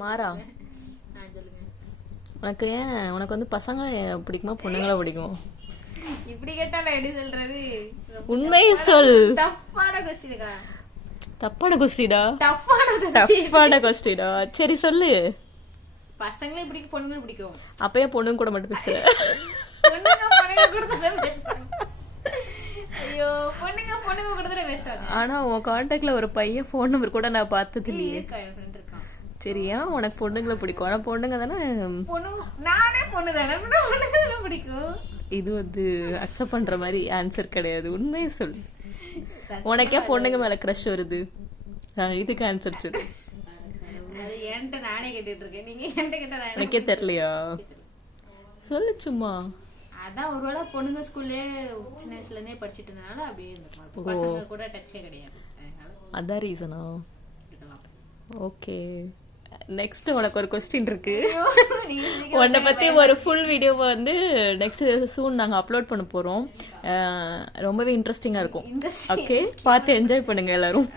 மாறா உனக்கு உனக்கு வந்து பசங்க பிடிக்குமா பொண்ணுங்களா பிடிக்கும்? இப்படி கேட்டா நான் எப்படி சொல்றது? உண்மையை சொல். டஃப்பான கொஸ்டின்க்கா. தப்பான கொஸ்டிடா? டஃப்பான தப்பான கொஸ்டிடா. சரி சொல்லு. பசங்களே பிடிக்கும் பொண்ணுங்களும் பிடிக்கும். அப்பயே பொண்ணுங்க கூட மட்டும் பேசுற. பொண்ணுங்க கூட தான் பேசுறாங்க. ஐயோ பொண்ணுங்க கூட தான் பேசுறாங்க. ஆனா உன் கான்டாக்ட்ல ஒரு பையன் ஃபோன் நம்பர் கூட நான் பார்த்தது இல்லையே. சரியா உனக்கு பொண்ணுங்களை பிடிக்கும். ஆனா பொண்ணுங்க தானே. நானே பொண்ணு தானே பொண்ணுங்க பிடிக்கும். இது வந்து அக்செப்ட் பண்ற மாதிரி ஆன்சர் கிடையாது. உண்மையை சொல்லு. உனக்கே பொண்ணுங்க மேல கிரஷ் வருது. இதுக்கு ஆன்சர் சொல்லு. என்கிட்ட நானே கேட்டுட்டு இருக்கேன். நீங்க என்கிட்ட கேட்டா எனக்கே தெரியலையா? சொல்லு சும்மா. அதான் ஒருவேளை பொண்ணுங்க ஸ்கூல்லே சின்ன வயசுல இருந்தே படிச்சிட்டு இருந்தனால அப்படியே இருந்திருக்கும். பசங்க கூட டச்சே கிடையாது. அதான் ரீசனா? ஓகே. நெக்ஸ்ட் உனக்கு ஒரு கொஸ்டின் இருக்கு. உன்னை பத்தி ஒரு ஃபுல் வீடியோவை வந்து நெக்ஸ்ட் சூன் நாங்க அப்லோட் பண்ண போறோம். ரொம்பவே இன்ட்ரெஸ்டிங்கா இருக்கும். ஓகே பார்த்து என்ஜாய் பண்ணுங்க எல்லாரும்.